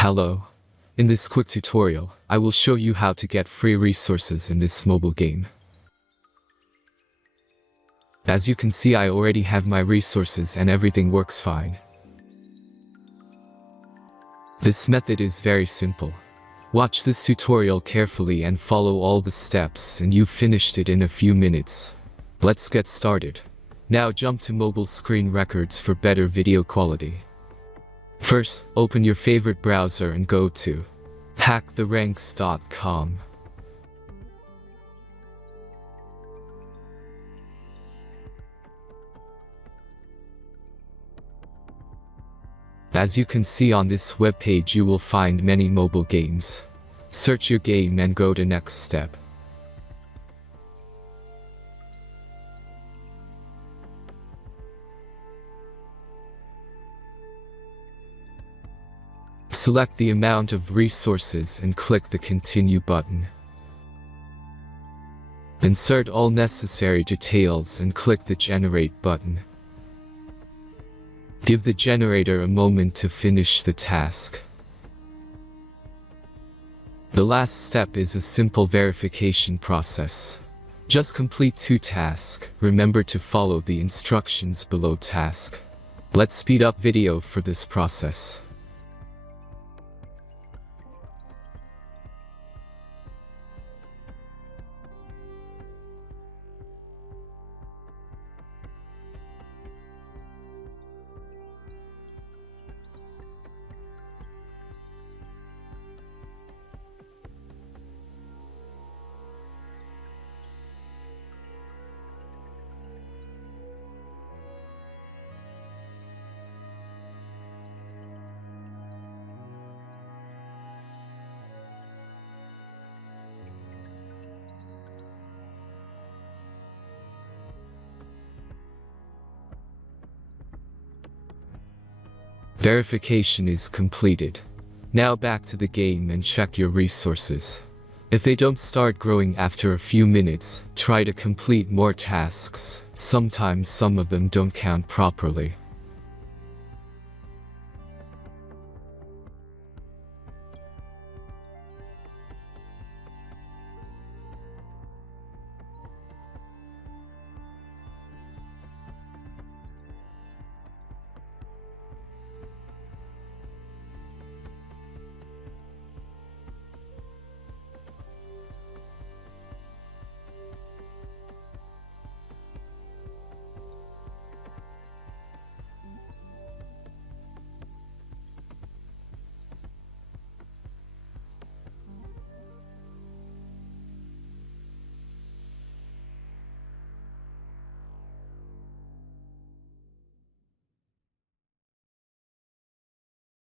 Hello. In this quick tutorial, I will show you how to get free resources in this mobile game. As you can see, I already have my resources and everything works fine. This method is very simple. Watch this tutorial carefully and follow all the steps and you've finished it in a few minutes. Let's get started. Now jump to mobile screen records for better video quality. First, open your favorite browser and go to hacktheranks.com. As you can see on this webpage, you will find many mobile games. Search your game and go to next step. Select the amount of resources and click the Continue button. Insert all necessary details and click the Generate button. Give the generator a moment to finish the task. The last step is a simple verification process. Just complete 2 tasks. Remember to follow the instructions below task. Let's speed up video for this process. Verification is completed. Now back to the game and check your resources. If they don't start growing after a few minutes, try to complete more tasks. Sometimes some of them don't count properly.